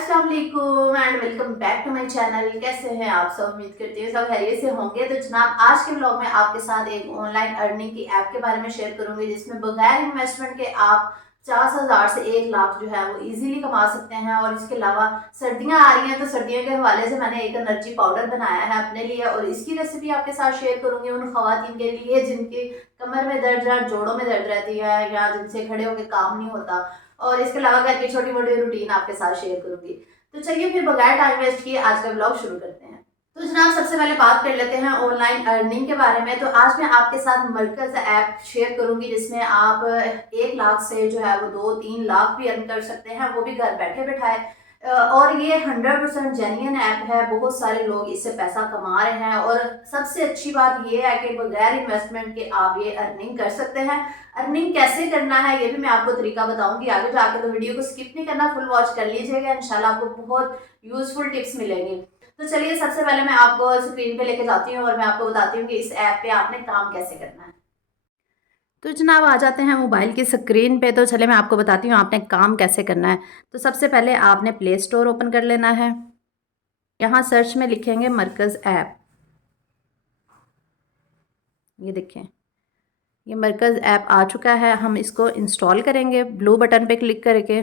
अस्सलाम वालेकुम and welcome back to my channel. कैसे हैं आप सब? उम्मीद करती हूँ सब खैरियत से होंगे। तो जनाब, आज के ब्लॉग में आपके साथ एक ऑनलाइन अर्निंग की ऐप के बारे में शेयर करूंगी जिसमें बगैर इन्वेस्टमेंट के आप 50,000 से 1 लाख जो है वो इजीली कमा सकते हैं। और इसके अलावा सर्दियां आ रही हैं तो सर्दियों के हवाले से मैंने एक एनर्जी पाउडर बनाया है अपने लिए और इसकी रेसिपी आपके साथ शेयर करूंगी उन खवातीन के लिए जिनकी कमर में दर्द या जोड़ों में दर्द रहती है या जिनसे खड़े होकर काम नहीं होता। और इसके अलावा घर की छोटी मोटी रूटीन आपके साथ शेयर करूंगी। तो चलिए फिर बगैर टाइम वेस्ट किए आज का ब्लॉग शुरू करते हैं। तो जनाब, सबसे पहले बात कर लेते हैं ऑनलाइन अर्निंग के बारे में। तो आज मैं आपके साथ मरकज ऐप शेयर करूंगी जिसमें आप 1 लाख से जो है वो 2-3 लाख भी अर्न कर सकते हैं, वो भी घर बैठे बैठाए। और ये 100% जेन्युइन ऐप है, बहुत सारे लोग इससे पैसा कमा रहे हैं। और सबसे अच्छी बात ये है कि बगैर इन्वेस्टमेंट के आप ये अर्निंग कर सकते हैं। अर्निंग कैसे करना है ये भी मैं आपको तरीका बताऊंगी आगे जाके, तो वीडियो को स्किप नहीं करना, फुल वॉच कर लीजिएगा। इंशाल्लाह आपको बहुत यूजफुल टिप्स मिलेंगी। तो चलिए सबसे पहले मैं आपको स्क्रीन पे लेके जाती हूँ और मैं आपको बताती हूँ कि इस ऐप पे आपने काम कैसे करना है। तो जनाब, आ जाते हैं मोबाइल की स्क्रीन पे। तो चले मैं आपको बताती हूँ आपने काम कैसे करना है। तो सबसे पहले आपने प्ले स्टोर ओपन कर लेना है। यहाँ सर्च में लिखेंगे मरकज़ ऐप। ये देखें, ये मरकज़ ऐप आ चुका है। हम इसको इंस्टॉल करेंगे ब्लू बटन पे क्लिक करके।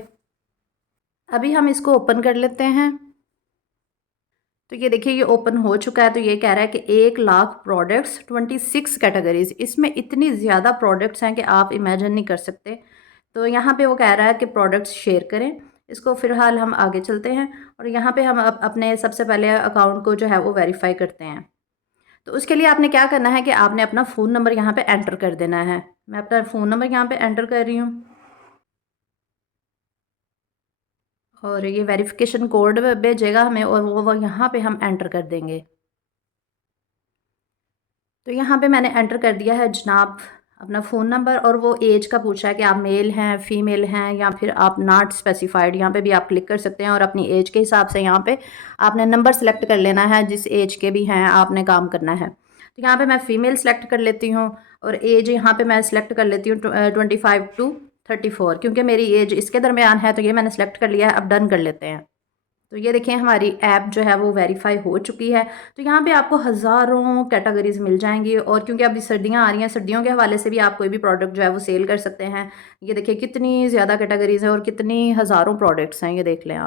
अभी हम इसको ओपन कर लेते हैं। तो ये देखिए, ये ओपन हो चुका है। तो ये कह रहा है कि 1 लाख प्रोडक्ट्स, 26 कैटेगरीज। इसमें इतनी ज़्यादा प्रोडक्ट्स हैं कि आप इमेजिन नहीं कर सकते। तो यहाँ पे वो कह रहा है कि प्रोडक्ट्स शेयर करें। इसको फ़िलहाल हम आगे चलते हैं और यहाँ पे हम अपने सबसे पहले अकाउंट को जो है वो वेरीफाई करते हैं। तो उसके लिए आपने क्या करना है कि आपने अपना फ़ोन नंबर यहाँ पे एंटर कर देना है। मैं अपना फ़ोन नंबर यहाँ पे एंटर कर रही हूँ और ये वेरिफिकेशन कोड भेजेगा हमें और वो यहाँ पे हम एंटर कर देंगे। तो यहाँ पे मैंने एंटर कर दिया है जनाब अपना फ़ोन नंबर, और वो एज का पूछा है कि आप मेल हैं, फ़ीमेल हैं, या फिर आप नॉट स्पेसिफाइड। यहाँ पे भी आप क्लिक कर सकते हैं और अपनी एज के हिसाब से यहाँ पे आपने नंबर सेलेक्ट कर लेना है। जिस एज के भी हैं आपने काम करना है। तो यहाँ पे मैं फ़ीमेल सेलेक्ट कर लेती हूँ और एज यहाँ पे मैं सेलेक्ट कर लेती हूँ 25 to 34, क्योंकि मेरी एज इसके दरमियान है। तो ये मैंने सेलेक्ट कर लिया है। अब डन कर लेते हैं। तो ये देखें, हमारी ऐप जो है वो वेरीफाई हो चुकी है। तो यहाँ पे आपको हज़ारों कैटेगरीज मिल जाएंगी और क्योंकि अभी सर्दियाँ आ रही हैं, सर्दियों के हवाले से भी आप कोई भी प्रोडक्ट जो है वो सेल कर सकते हैं। ये देखिए कितनी ज़्यादा कैटेगरीज हैं और कितनी हज़ारों प्रोडक्ट्स हैं। ये देख लें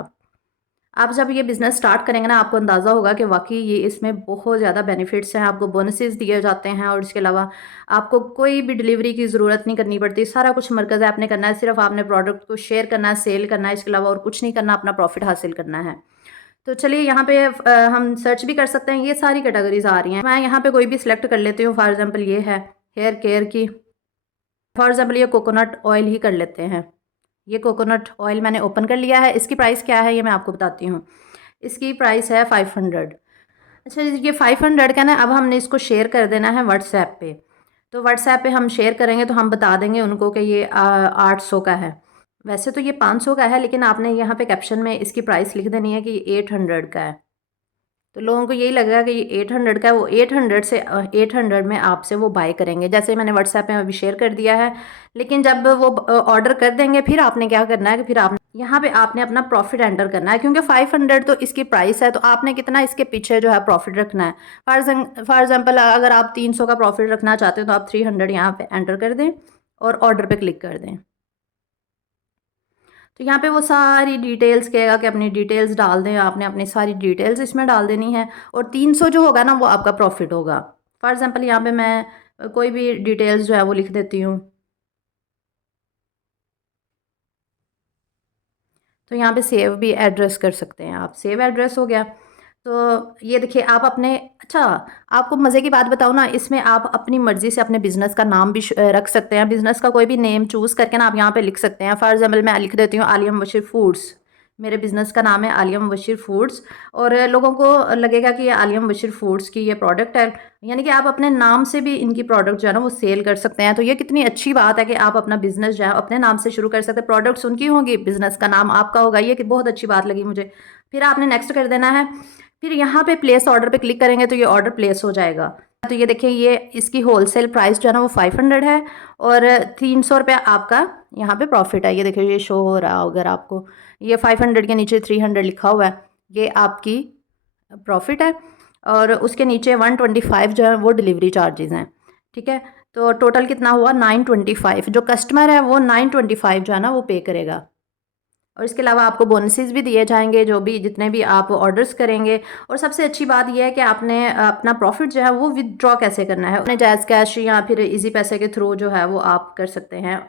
आप जब ये बिज़नेस स्टार्ट करेंगे ना, आपको अंदाज़ा होगा कि वाकई ये इसमें बहुत ज़्यादा बेनिफिट्स हैं। आपको बोनसेस दिए जाते हैं और इसके अलावा आपको कोई भी डिलीवरी की ज़रूरत नहीं करनी पड़ती। सारा कुछ मरकज़ ऐप ने करना है। सिर्फ आपने प्रोडक्ट को शेयर करना है, सेल करना है, इसके अलावा और कुछ नहीं करना, अपना प्रॉफिट हासिल करना है। तो चलिए यहाँ पे हम सर्च भी कर सकते हैं। ये सारी कैटेगरीज आ रही हैं। मैं यहाँ पे कोई भी सिलेक्ट कर लेती हूँ। फॉर एग्जांपल ये है हेयर केयर की। फॉर एग्जांपल ये कोकोनट ऑयल ही कर लेते हैं। ये कोकोनट ऑयल मैंने ओपन कर लिया है। इसकी प्राइस क्या है ये मैं आपको बताती हूँ। इसकी प्राइस है 500। अच्छा, ये 500 का ना। अब हमने इसको शेयर कर देना है व्हाट्सएप पे। तो व्हाट्सएप पे हम शेयर करेंगे तो हम बता देंगे उनको कि ये 800 का है। वैसे तो ये 500 का है, लेकिन आपने यहाँ पे कैप्शन में इसकी प्राइस लिख देनी है कि ये 800 का है। तो लोगों को यही लगेगा कि ये 800 का है। वो 800 में आपसे वो बाय करेंगे। जैसे मैंने व्हाट्सएप में अभी शेयर कर दिया है, लेकिन जब वो ऑर्डर कर देंगे फिर आपने क्या करना है कि फिर आपने यहाँ पे आपने अपना प्रॉफिट एंटर करना है, क्योंकि 500 तो इसकी प्राइस है। तो आपने कितना इसके पीछे जो है प्रॉफिट रखना है। फॉर एग्जाम्पल अगर आप 300 का प्रॉफिट रखना चाहते हो तो आप 300 यहाँ पे एंटर कर दें और ऑर्डर पे क्लिक कर दें। तो यहाँ पे वो सारी डिटेल्स कहेगा कि अपनी डिटेल्स डाल दें। आपने अपनी सारी डिटेल्स इसमें डाल देनी है और 300 जो होगा ना वो आपका प्रॉफिट होगा। फॉर एग्जांपल यहाँ पे मैं कोई भी डिटेल्स जो है वो लिख देती हूँ। तो यहाँ पे सेव भी एड्रेस कर सकते हैं आप। सेव एड्रेस हो गया। तो ये देखिए आप अपने अच्छा, आपको मज़े की बात बताऊँ ना, इसमें आप अपनी मर्ज़ी से अपने बिज़नेस का नाम भी रख सकते हैं। बिज़नेस का कोई भी नेम चूज़ करके ना आप यहाँ पे लिख सकते हैं। फॉर एग्जाम्पल मैं लिख देती हूँ आलिया मुबशिर फूड्स। मेरे बिज़नेस का नाम है आलिया मुबशिर फूड्स और लोगों को लगेगा कि ये आलिया मुबशिर फूड्स की ये प्रोडक्ट है। यानी कि आप अपने नाम से भी इनकी प्रोडक्ट जो है ना वो सेल कर सकते हैं। तो ये कितनी अच्छी बात है कि आप अपना बिज़नेस जो है अपने नाम से शुरू कर सकते हैं। प्रोडक्ट्स उनकी होंगी, बिज़नेस का नाम आपका होगा। ये कि बहुत अच्छी बात लगी मुझे। फिर आपने नेक्स्ट कर देना है। फिर यहाँ पे प्लेस ऑर्डर पे क्लिक करेंगे तो ये ऑर्डर प्लेस हो जाएगा। तो ये देखिए, ये इसकी होलसेल प्राइस जो है ना वो 500 है और 300 रुपया आपका यहाँ पे प्रॉफिट है, ये देखिए ये शो हो रहा है अगर आपको, ये 500 के नीचे 300 लिखा हुआ है, ये आपकी प्रॉफिट है। और उसके नीचे 125 जो है वो डिलीवरी चार्जेस हैं, ठीक है। तो टोटल कितना हुआ 925, जो कस्टमर है वो 925 जो है ना वो पे करेगा। और इसके अलावा आपको बोनसेस भी दिए जाएंगे जो भी जितने भी आप ऑर्डर्स करेंगे। और सबसे अच्छी बात यह है कि आपने अपना प्रॉफिट जो है वो विदड्रॉ कैसे करना है, अपने जायज़ कैश या फिर इजी पैसे के थ्रू जो है वो आप कर सकते हैं।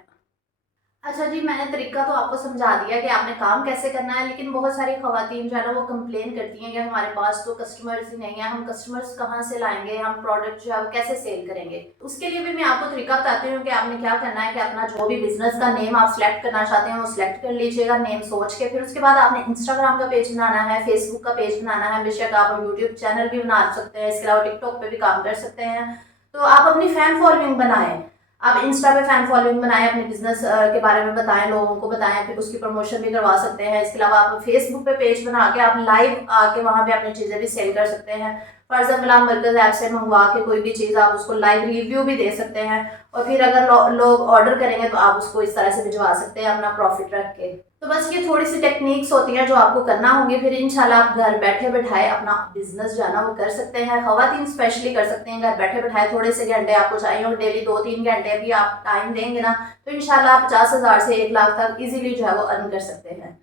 अच्छा जी, मैंने तरीका तो आपको समझा दिया कि आपने काम कैसे करना है, लेकिन बहुत सारी ख़वातीन जो है ना वो कंप्लेन करती हैं कि हमारे पास तो कस्टमर्स ही नहीं है, हम कस्टमर्स कहाँ से लाएंगे, हम प्रोडक्ट जो है वो कैसे सेल करेंगे। उसके लिए भी मैं आपको तरीका बताती हूँ कि आपने क्या करना है कि अपना जो भी बिजनेस का नेम आप सिलेक्ट करना चाहते हैं वो सिलेक्ट कर लीजिएगा, नेम सोच के। फिर उसके बाद आपने इंस्टाग्राम का पेज बनाना है, फेसबुक का पेज बनाना है, बेशक आप यूट्यूब चैनल भी बना सकते हैं, इसके अलावा टिकटॉक पे भी काम कर सकते हैं। तो आप अपनी फैन फॉलोइंग बनाएं, आप इंस्टा पे फैन फॉलोइंग बनाएं, अपने बिजनेस के बारे में बताएं, लोगों को बताएं, फिर उसकी प्रमोशन भी करवा सकते हैं। इसके अलावा आप फेसबुक पे पेज बना के आप लाइव आके वहां पे अपनी चीज़ें भी सेल कर सकते हैं। फॉर एग्जाम्पल आप मरकज ऐप से मंगवा के कोई भी चीज़ आप उसको लाइव रिव्यू भी दे सकते हैं, और फिर अगर लोग ऑर्डर करेंगे तो आप उसको इस तरह से भिजवा सकते हैं अपना प्रॉफिट रख के। तो बस ये थोड़ी सी टेक्निक्स होती हैं जो आपको करना होंगे, फिर इंशाल्लाह आप घर बैठे बैठाए अपना बिजनेस जो है ना वो कर सकते हैं। खवातीन स्पेशली कर सकते हैं, घर बैठे बैठाए थोड़े से घंटे आपको चाहिए और डेली 2-3 घंटे भी आप टाइम देंगे ना तो इंशाल्लाह आप 50,000 से 1 लाख तक इजीली जो है वो अर्न कर सकते हैं।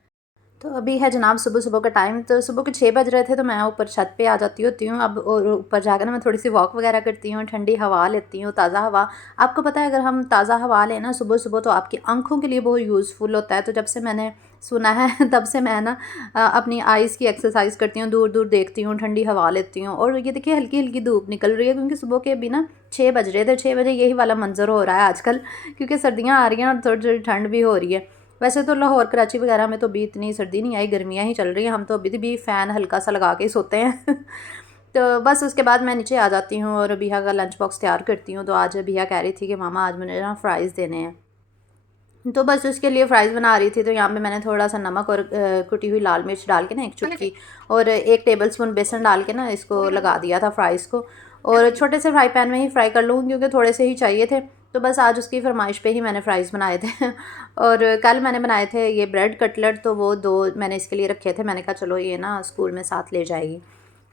तो अभी है जनाब सुबह सुबह का टाइम, तो सुबह के 6 बज रहे थे तो मैं ऊपर छत पे आ जाती होती हूँ अब, और ऊपर जाकर ना मैं थोड़ी सी वॉक वगैरह करती हूँ, ठंडी हवा लेती हूँ, ताज़ा हवा। आपको पता है अगर हम ताज़ा हवा लें ना सुबह सुबह तो आपकी आंखों के लिए बहुत यूज़फुल होता है। तो जब से मैंने सुना है तब से मैं ना अपनी आइज़ की एक्सरसाइज करती हूँ, दूर दूर देखती हूँ, ठंडी हवा लेती हूँ। और ये देखिए हल्की हल्की धूप निकल रही है क्योंकि सुबह के भी ना 6 बज रहे थे, 6 बजे यही वाला मंजर हो रहा है आजकल, क्योंकि सर्दियाँ आ रही हैं और थोड़ी थोड़ी ठंड भी हो रही है। वैसे तो लाहौर कराची वगैरह में तो अभी इतनी सर्दी नहीं आई, गर्मियाँ ही चल रही हैं, हम तो अभी भी फ़ैन हल्का सा लगा के ही सोते हैं तो बस उसके बाद मैं नीचे आ जाती हूँ और बिहा का लंच बॉक्स तैयार करती हूँ। तो आज बिहा कह रही थी कि मामा आज मुझे ना फ़्राइज़ देने हैं, तो बस उसके लिए फ़्राइज़ बना रही थी। तो यहाँ पे मैंने थोड़ा सा नमक और कुटी हुई लाल मिर्च डाल के ना 1 चुटकी और 1 टेबलस्पून बेसन डाल के ना इसको लगा दिया था फ़्राइज़ को, और छोटे से फ्राई पैन में ही फ्राई कर लूँगी क्योंकि थोड़े से ही चाहिए थे। तो बस आज उसकी फरमाइश पे ही मैंने फ़्राइज़ बनाए थे और कल मैंने बनाए थे ये ब्रेड कटलेट, तो वो 2 मैंने इसके लिए रखे थे, मैंने कहा चलो ये ना स्कूल में साथ ले जाएगी।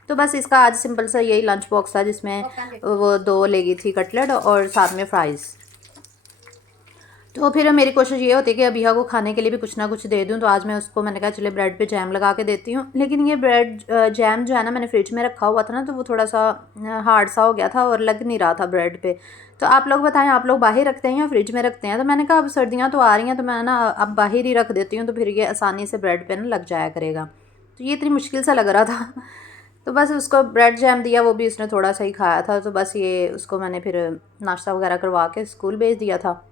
तो बस इसका आज सिंपल सा यही लंच बॉक्स था जिसमें वो 2 ले गई थी कटलेट और साथ में फ़्राइज़। तो फिर मेरी कोशिश ये होती है कि अबिया को खाने के लिए भी कुछ ना कुछ दे दूँ। तो आज मैं उसको मैंने कहा चले ब्रेड पे जैम लगा के देती हूँ, लेकिन ये ब्रेड जैम जो है ना मैंने फ्रिज में रखा हुआ था ना तो वो थोड़ा सा हार्ड सा हो गया था और लग नहीं रहा था ब्रेड पे। तो आप लोग बताएं, आप लोग बाहर रखते हैं या फ्रिज में रखते हैं? तो मैंने कहा अब सर्दियाँ तो आ रही हैं तो मैं ना अब बाहर ही रख देती हूँ, तो फिर ये आसानी से ब्रेड पे ना लग जाया करेगा। तो ये इतनी मुश्किल सा लग रहा था तो बस उसको ब्रेड जैम दिया, वो भी उसने थोड़ा सा ही खाया था। तो बस ये उसको मैंने फिर नाश्ता वगैरह करवा के स्कूल भेज दिया था।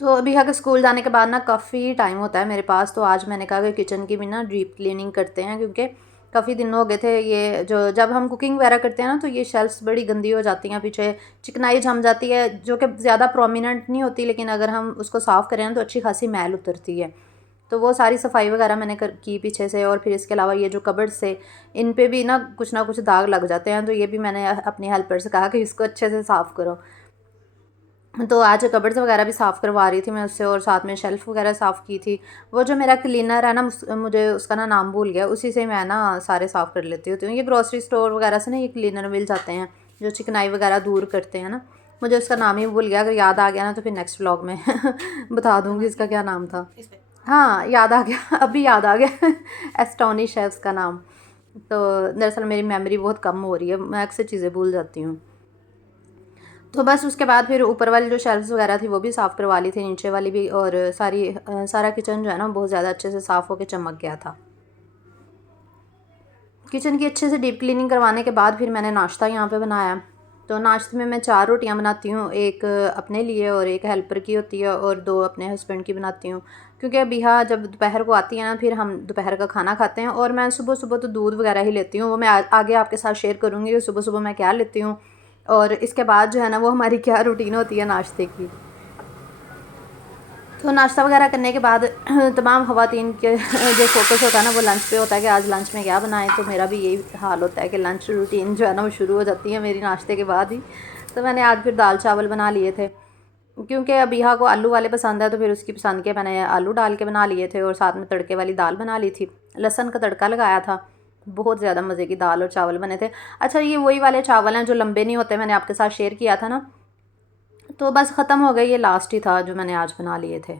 तो अभी अगर स्कूल जाने के बाद ना काफ़ी टाइम होता है मेरे पास, तो आज मैंने कहा कि किचन की भी ना डीप क्लीनिंग करते हैं, क्योंकि काफ़ी दिन हो गए थे ये जो जब हम कुकिंग वगैरह करते हैं ना तो ये शेल्फ्स बड़ी गंदी हो जाती हैं, पीछे चिकनाई जम जाती है जो कि ज़्यादा प्रोमिनेंट नहीं होती, लेकिन अगर हम उसको साफ़ करें ना तो अच्छी खासी मैल उतरती है। तो वो सारी सफाई वगैरह मैंने की पीछे से। और फिर इसके अलावा ये जो कबर्ड से इन पे भी ना कुछ दाग लग जाते हैं, तो ये भी मैंने अपनी हेल्पर से कहा कि इसको अच्छे से साफ़ करो। तो आज कबर्ड्स वगैरह भी साफ़ करवा रही थी मैं उससे, और साथ में शेल्फ़ वगैरह साफ़ की थी। वो जो मेरा क्लीनर है ना मुझे उसका ना नाम भूल गया, उसी से मैं ना सारे साफ़ कर लेती होती हूँ। ये ग्रॉसरी स्टोर वगैरह से ना ये क्लीनर मिल जाते हैं जो चिकनाई वगैरह दूर करते हैं ना, मुझे उसका नाम ही भूल गया। अगर याद आ गया ना तो फिर नेक्स्ट व्लॉग में बता दूँगी इसका क्या नाम था। हाँ याद आ गया अभी याद आ गया एस्टोनिश है उसका नाम। तो दरअसल मेरी मेमोरी बहुत कम हो रही है, मैं अक्सर चीज़ें भूल जाती हूँ। तो बस उसके बाद फिर ऊपर वाली जो शेल्फ्स वगैरह थी वो भी साफ़ करवा ली थी, नीचे वाली भी, और सारा किचन जो है ना बहुत ज़्यादा अच्छे से साफ़ होकर चमक गया था। किचन की अच्छे से डीप क्लीनिंग करवाने के बाद फिर मैंने नाश्ता यहाँ पे बनाया। तो नाश्ते में मैं 4 रोटियाँ बनाती हूँ, एक अपने लिए और एक हेल्पर की होती है और 2 अपने हस्बैंड की बनाती हूँ, क्योंकि अबिहा जब दोपहर को आती है ना फिर हम दोपहर का खाना खाते हैं। और मैं सुबह सुबह तो दूध वगैरह ही लेती हूँ, वो मैं आगे आपके साथ शेयर करूँगी कि सुबह सुबह मैं क्या लेती हूँ और इसके बाद जो है ना वो हमारी क्या रूटीन होती है नाश्ते की। तो नाश्ता वगैरह करने के बाद तमाम ख़वातीन के जो फोकस होता है ना वो लंच पे होता है कि आज लंच में क्या बनाएं। तो मेरा भी यही हाल होता है कि लंच रूटीन जो है ना वो शुरू हो जाती है मेरी नाश्ते के बाद ही। तो मैंने आज फिर दाल चावल बना लिए थे। क्योंकि अबीहा को आलू वाले पसंद है तो फिर उसकी पसंद के मैंने आलू डाल के बना लिए थे और साथ में तड़के वाली दाल बना ली थी, लहसुन का तड़का लगाया था। बहुत ज़्यादा मज़े की दाल और चावल बने थे। अच्छा, ये वही वाले चावल हैं जो लंबे नहीं होते, मैंने आपके साथ शेयर किया था ना। तो बस ख़त्म हो गए, ये लास्ट ही था जो मैंने आज बना लिए थे।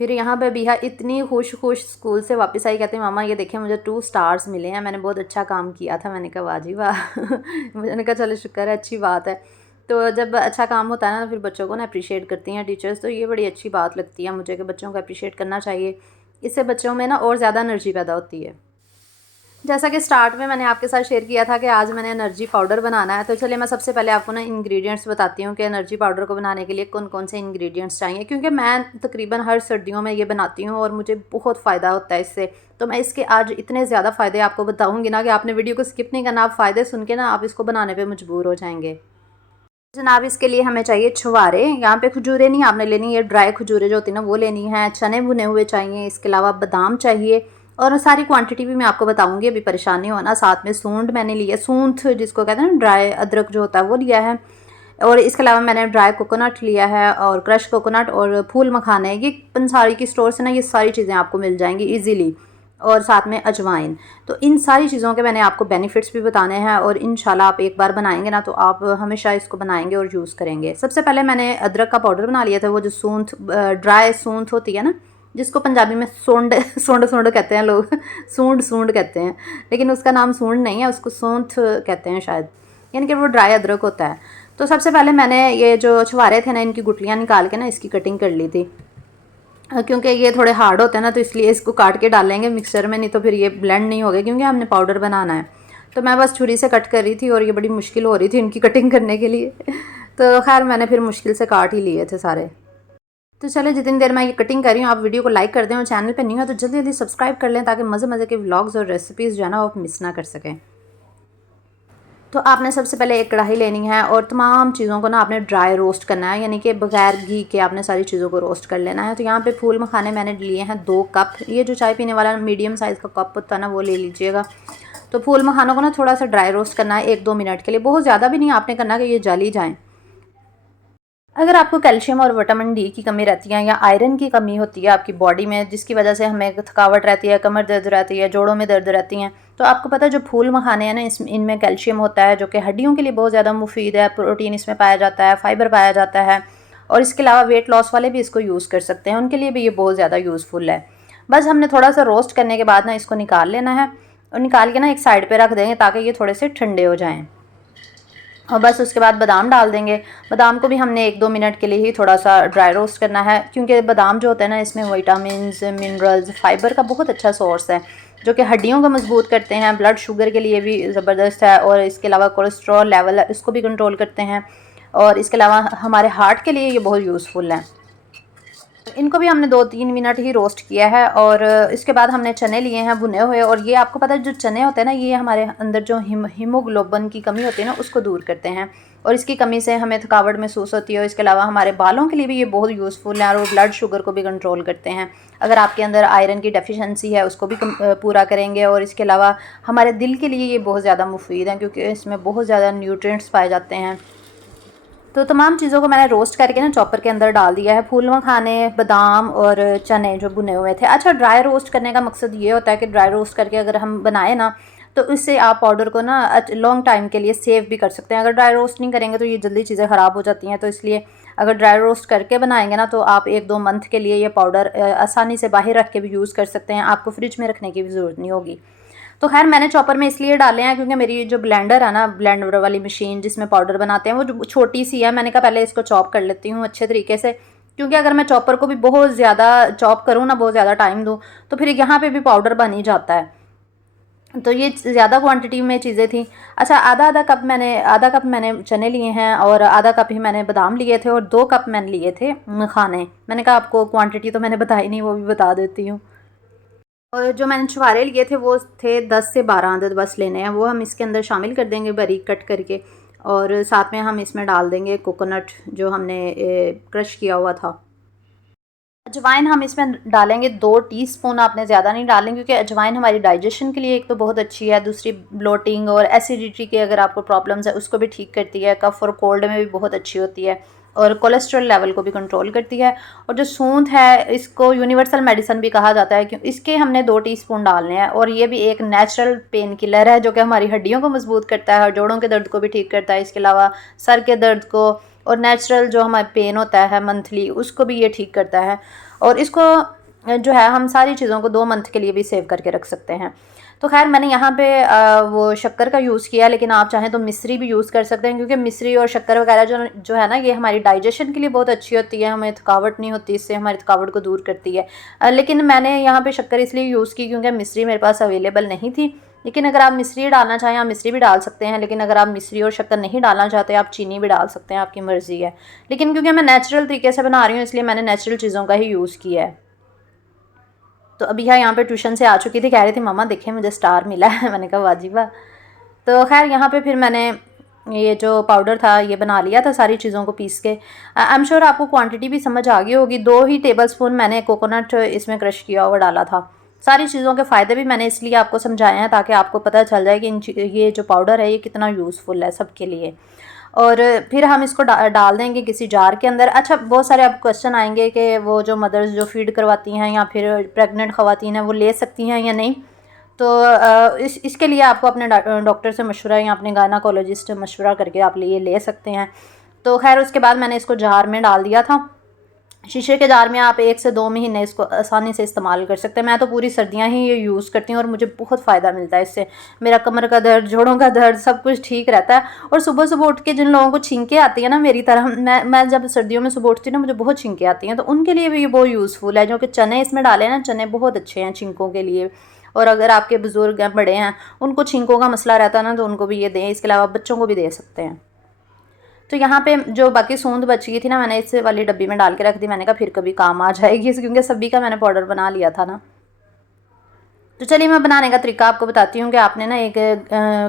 फिर यहाँ पे बिहा इतनी खुश खुश स्कूल से वापस आई, कहती मामा ये देखें मुझे 2 स्टार्स मिले हैं, मैंने बहुत अच्छा काम किया था। मैंने कहा वाह जी वाह मैंने कहा चलो शुक्र है, अच्छी बात है। तो जब अच्छा काम होता है ना तो फिर बच्चों को ना अप्रिशिएट करती हैं टीचर्स, तो ये बड़ी अच्छी बात लगती है मुझे कि बच्चों को अप्रिशिएट करना चाहिए। इससे बच्चों में ना और ज़्यादा एनर्जी पैदा होती है। जैसा कि स्टार्ट में मैंने आपके साथ शेयर किया था कि आज मैंने एनर्जी पाउडर बनाना है, तो चलिए मैं सबसे पहले आपको ना इंग्रेडिएंट्स बताती हूँ कि एनर्जी पाउडर को बनाने के लिए कौन कौन से इंग्रेडिएंट्स चाहिए, क्योंकि मैं तकरीबन हर सर्दियों में ये बनाती हूँ और मुझे बहुत फ़ायदा होता है इससे। तो मैं इसके आज इतने ज़्यादा फ़ायदे आपको बताऊँगी ना कि आपने वीडियो को स्किप नहीं करना, आप फ़ायदे सुन के ना आप इसको बनाने पर मजबूर हो जाएंगे। जनाब इसके लिए हमें चाहिए छुहारे, यहाँ पे खजूरें नहीं आपने लेनी, ये ड्राई खजूरें जो होती है ना वो लेनी है। चने भुने हुए चाहिए, इसके अलावा बादाम चाहिए और सारी क्वांटिटी भी मैं आपको बताऊंगी, अभी परेशानी होना। साथ में सूंठ मैंने लिया, सूंठ जिसको कहते हैं ना ड्राई अदरक जो होता है वो लिया है। और इसके अलावा मैंने ड्राई कोकोनट लिया है और क्रश कोकोनट और फूल मखाने। ये पंसारी की स्टोर से ना ये सारी चीज़ें आपको मिल जाएंगी ईजीली। और साथ में अजवाइन। तो इन सारी चीज़ों के मैंने आपको बेनिफिट्स भी बताने हैं और इंशाल्लाह आप एक बार बनाएंगे ना तो आप हमेशा इसको बनाएंगे और यूज़ करेंगे। सबसे पहले मैंने अदरक का पाउडर बना लिया था, वो जो सूंठ ड्राई सूंठ होती है ना, जिसको पंजाबी में सोंड सोंड सोंड कहते हैं लोग सूंड सूंड कहते हैं, लेकिन उसका नाम सूंड नहीं है, उसको सूंठ कहते हैं शायद, यानी कि वो ड्राई अदरक होता है। तो सबसे पहले मैंने ये जो छुहारे थे ना इनकी गुठलियाँ निकाल के ना इसकी कटिंग कर ली थी, क्योंकि ये थोड़े हार्ड होते हैं ना तो इसलिए इसको काट के डालेंगे मिक्सर में, नहीं तो फिर ये ब्लेंड नहीं होगा क्योंकि हमने पाउडर बनाना है। तो मैं बस छुरी से कट कर रही थी और ये बड़ी मुश्किल हो रही थी इनकी कटिंग करने के लिए तो खैर मैंने फिर मुश्किल से काट ही लिए थे सारे। तो चलो जितनी देर मैं ये कटिंग कर रही हूँ, आप वीडियो को लाइक कर दें और चैनल पर नहीं हो तो जल्दी जल्दी सब्सक्राइब कर लें ताकि मज़े मज़े के व्लॉग्स और रेसिपीज़ जो है ना आप मिस ना कर सकें। तो आपने सबसे पहले एक कढ़ाई लेनी है और तमाम चीज़ों को ना आपने ड्राई रोस्ट करना है, यानी कि बगैर घी के आपने सारी चीज़ों को रोस्ट कर लेना है। तो यहाँ पे फूल मखाने मैंने लिए हैं 2 कप, ये जो चाय पीने वाला मीडियम साइज़ का कप होता है ना वो ले लीजिएगा। तो फूल मखानों को ना थोड़ा सा ड्राई रोस्ट करना है 1-2 मिनट के लिए, बहुत ज़्यादा भी नहीं आपने करना कि ये जल ही जाएँ। अगर आपको कैल्शियम और विटामिन डी की कमी रहती है या आयरन की कमी होती है आपकी बॉडी में, जिसकी वजह से हमें थकावट रहती है, कमर दर्द रहती है, जोड़ों में दर्द रहती हैं, तो आपको पता है जो फूल मखाने हैं ना इनमें कैल्शियम होता है जो कि हड्डियों के लिए बहुत ज़्यादा मुफीद है। प्रोटीन इसमें पाया जाता है, फाइबर पाया जाता है और इसके अलावा वेट लॉस वाले भी इसको यूज़ कर सकते हैं, उनके लिए भी ये बहुत ज़्यादा यूज़फुल है। बस हमने थोड़ा सा रोस्ट करने के बाद ना इसको निकाल लेना है और निकाल के ना एक साइड पर रख देंगे ताकि ये थोड़े से ठंडे हो जाएँ। और बस उसके बाद बादाम डाल देंगे। बादाम को भी हमने 1-2 मिनट के लिए ही थोड़ा सा ड्राई रोस्ट करना है, क्योंकि बादाम जो होते हैं ना इसमें विटामिन्स, मिनरल्स, फाइबर का बहुत अच्छा सोर्स है जो कि हड्डियों को मजबूत करते हैं, ब्लड शुगर के लिए भी ज़बरदस्त है और इसके अलावा कोलेस्ट्रॉल लेवल है इसको भी कंट्रोल करते हैं और इसके अलावा हमारे हार्ट के लिए ये बहुत यूज़फुल है। इनको भी हमने 2-3 मिनट ही रोस्ट किया है और इसके बाद हमने चने लिए हैं भुने हुए, और ये आपको पता है जो चने होते हैं ना ये हमारे अंदर जो हीमोग्लोबिन की कमी होती है ना उसको दूर करते हैं और इसकी कमी से हमें थकावट महसूस होती है और इसके अलावा हमारे बालों के लिए भी ये बहुत यूज़फुल है और ब्लड शुगर को भी कंट्रोल करते हैं। अगर आपके अंदर आयरन की डेफिशिएंसी है उसको भी पूरा करेंगे और इसके अलावा हमारे दिल के लिए ये बहुत ज़्यादा मुफीद है क्योंकि इसमें बहुत ज़्यादा न्यूट्रिएंट्स पाए जाते हैं। तो तमाम चीज़ों को मैंने रोस्ट करके ना चॉपर के अंदर डाल दिया है, फूल मखाने, बादाम और चने जो भुने हुए थे। अच्छा, ड्राई रोस्ट करने का मकसद ये होता है कि ड्राई रोस्ट करके अगर हम बनाए ना तो इससे आप पाउडर को ना लॉन्ग टाइम के लिए सेव भी कर सकते हैं। अगर ड्राई रोस्ट नहीं करेंगे तो ये जल्दी चीज़ें ख़राब हो जाती हैं, तो इसलिए अगर ड्राई रोस्ट करके बनाएंगे ना तो आप 1-2 मंथ के लिए ये पाउडर आसानी से बाहर रख के भी यूज़ कर सकते हैं, आपको फ्रिज में रखने की भी ज़रूरत नहीं होगी। तो खैर मैंने चॉपर में इसलिए डाले हैं क्योंकि मेरी जो ब्लेंडर है ना, ब्लेंडर वाली मशीन जिसमें पाउडर बनाते हैं, वो जो छोटी सी है, मैंने कहा पहले इसको चॉप कर लेती हूँ अच्छे तरीके से, क्योंकि अगर मैं चॉपर को भी बहुत ज़्यादा चॉप करूँ ना, बहुत ज़्यादा टाइम दूँ तो फिर यहाँ पे भी पाउडर बन ही जाता है। तो ये ज़्यादा क्वांटिटी में चीज़ें थी। अच्छा, आधा कप मैंने चने लिए हैं और आधा कप ही मैंने बादाम लिए थे और 2 कप मैंने लिए थे मखाने। मैंने कहा आपको क्वांटिटी तो मैंने बताई नहीं, वो भी बता देती हूँ। और जो मैंने छुहारे लिए थे वो थे 10 से 12 अदद बस लेने हैं, वो हम इसके अंदर शामिल कर देंगे बारीक कट करके और साथ में हम इसमें डाल देंगे कोकोनट जो हमने क्रश किया हुआ था। अजवाइन हम इसमें डालेंगे 2 टीस्पून, आपने ज़्यादा नहीं डालें क्योंकि अजवाइन हमारी डाइजेशन के लिए एक तो बहुत अच्छी है, दूसरी ब्लोटिंग और एसिडिटी की अगर आपको प्रॉब्लम्स है उसको भी ठीक करती है, कफ़ और कोल्ड में भी बहुत अच्छी होती है और कोलेस्ट्रॉल लेवल को भी कंट्रोल करती है। और जो सूंठ है इसको यूनिवर्सल मेडिसिन भी कहा जाता है, क्यों इसके हमने 2 टीस्पून डालने हैं और ये भी एक नेचुरल पेन किलर है जो कि हमारी हड्डियों को मजबूत करता है और जोड़ों के दर्द को भी ठीक करता है। इसके अलावा सर के दर्द को और नेचुरल जो हमारे पेन होता है मंथली उसको भी ये ठीक करता है। और इसको जो है हम सारी चीज़ों को 2 मंथ के लिए भी सेव करके रख सकते हैं। तो खैर मैंने यहाँ पे वो शक्कर का यूज़ किया, लेकिन आप चाहें तो मिश्री भी यूज़ कर सकते हैं क्योंकि मिश्री और शक्कर वगैरह जो जो है ना ये हमारी डाइजेशन के लिए बहुत अच्छी होती है, हमें थकावट नहीं होती, इससे हमारी थकावट को दूर करती है। लेकिन मैंने यहाँ पे शक्कर इसलिए यूज़ की क्योंकि मिश्री मेरे पास अवेलेबल नहीं थी। लेकिन अगर आप मिश्री डालना चाहें आप मिश्री भी डाल सकते हैं, लेकिन अगर आप मिश्री और शक्कर नहीं डालना चाहते आप चीनी भी डाल सकते हैं, आपकी मर्ज़ी है। लेकिन क्योंकि मैं नेचुरल तरीके से बना रही हूँ इसलिए मैंने नेचुरल चीज़ों का ही यूज़ किया है। तो अभी यहाँ पे ट्यूशन से आ चुकी थी, कह रही थी मम्मा देखें मुझे स्टार मिला है। मैंने कहा वाह जी वाह। तो खैर यहाँ पे फिर मैंने ये जो पाउडर था ये बना लिया था सारी चीज़ों को पीस के। आई एम श्योर आपको क्वांटिटी भी समझ आ गई होगी। 2 ही टेबलस्पून मैंने कोकोनट इसमें क्रश किया हुआ डाला था। सारी चीज़ों के फ़ायदे भी मैंने इसलिए आपको समझाए हैं ताकि आपको पता चल जाए कि ये जो पाउडर है ये कितना यूज़फुल है सबके लिए। और फिर हम इसको डाल देंगे किसी जार के अंदर। अच्छा, बहुत सारे अब क्वेश्चन आएंगे कि वो जो मदर्स जो फीड करवाती हैं या फिर प्रेग्नेंट ख़वातीन हैं वो ले सकती हैं या नहीं। तो इसके लिए आपको अपने डॉक्टर से मशवरा या अपने गायनाकोलॉजिस्ट से मशवरा करके आप ये ले सकते हैं। तो खैर उसके बाद मैंने इसको जार में डाल दिया था। शीशे के जार में आप 1 से 2 महीने इसको आसानी से इस्तेमाल कर सकते हैं। मैं तो पूरी सर्दियां ही ये यूज़ करती हूँ और मुझे बहुत फ़ायदा मिलता है इससे। मेरा कमर का दर्द, जोड़ों का दर्द सब कुछ ठीक रहता है। और सुबह सुबह उठ के जिन लोगों को छींकें आती है ना मेरी तरह, मैं जब सर्दियों में सुबह उठती हूँ ना मुझे बहुत छींकें आती हैं, तो उनके लिए भी ये बहुत यूज़फुल है। जो कि चने इसमें डाले ना, चने बहुत अच्छे हैं छींकों के लिए। और अगर आपके बुज़ुर्ग हैं, बड़े हैं, उनको छींकों का मसला रहता है ना तो उनको भी ये दें। इसके अलावा बच्चों को भी दे सकते हैं। तो यहाँ पे जो बाकी सूंद बच गई थी ना मैंने इस वाली डब्बी में डाल के रख दी। मैंने कहा फिर कभी काम आ जाएगी क्योंकि सभी का मैंने पाउडर बना लिया था ना। तो चलिए मैं बनाने का तरीका आपको बताती हूँ कि आपने ना एक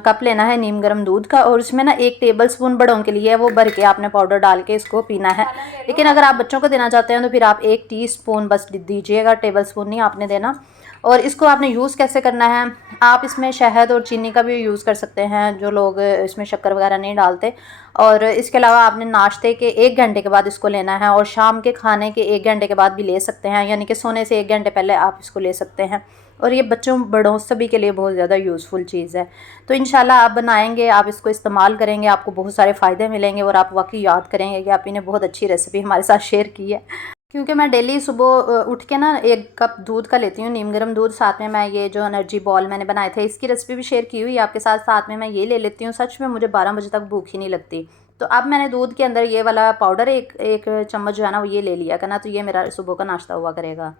कप लेना है नीम गर्म दूध का और उसमें ना 1 टेबलस्पून बड़ों के लिए वो भर के आपने पाउडर डाल के इसको पीना है। लेकिन अगर आप बच्चों को देना चाहते हैं तो फिर आप 1 टीस्पून बस दीजिएगा, टेबलस्पून नहीं आपने देना। और इसको आपने यूज़ कैसे करना है, आप इसमें शहद और चीनी का भी यूज़ कर सकते हैं जो लोग इसमें शक्कर वगैरह नहीं डालते। और इसके अलावा आपने नाश्ते के 1 घंटे के बाद इसको लेना है और शाम के खाने के 1 घंटे के बाद भी ले सकते हैं, यानी कि सोने से 1 घंटे पहले आप इसको ले सकते हैं। और ये बच्चों बड़ों सभी के लिए बहुत ज़्यादा यूज़फुल चीज़ है। तो इंशाल्लाह आप बनाएंगे, आप इसको इस्तेमाल करेंगे, आपको बहुत सारे फ़ायदे मिलेंगे और आप वाकई याद करेंगे कि आप इन्हें बहुत अच्छी रेसिपी हमारे साथ शेयर की है। क्योंकि मैं डेली सुबह उठ के ना 1 कप दूध का लेती हूँ, नीम गर्म दूध। साथ में मैं ये जो एनर्जी बॉल मैंने बनाए थे इसकी रेसिपी भी शेयर की हुई है आपके साथ। साथ में मैं ये ले लेती हूँ। सच में मुझे 12 बजे तक भूख ही नहीं लगती। तो अब मैंने दूध के अंदर ये वाला पाउडर एक चम्मच जो है ना वो ये ले लिया करना, तो ये मेरा सुबह का नाश्ता हुआ करेगा।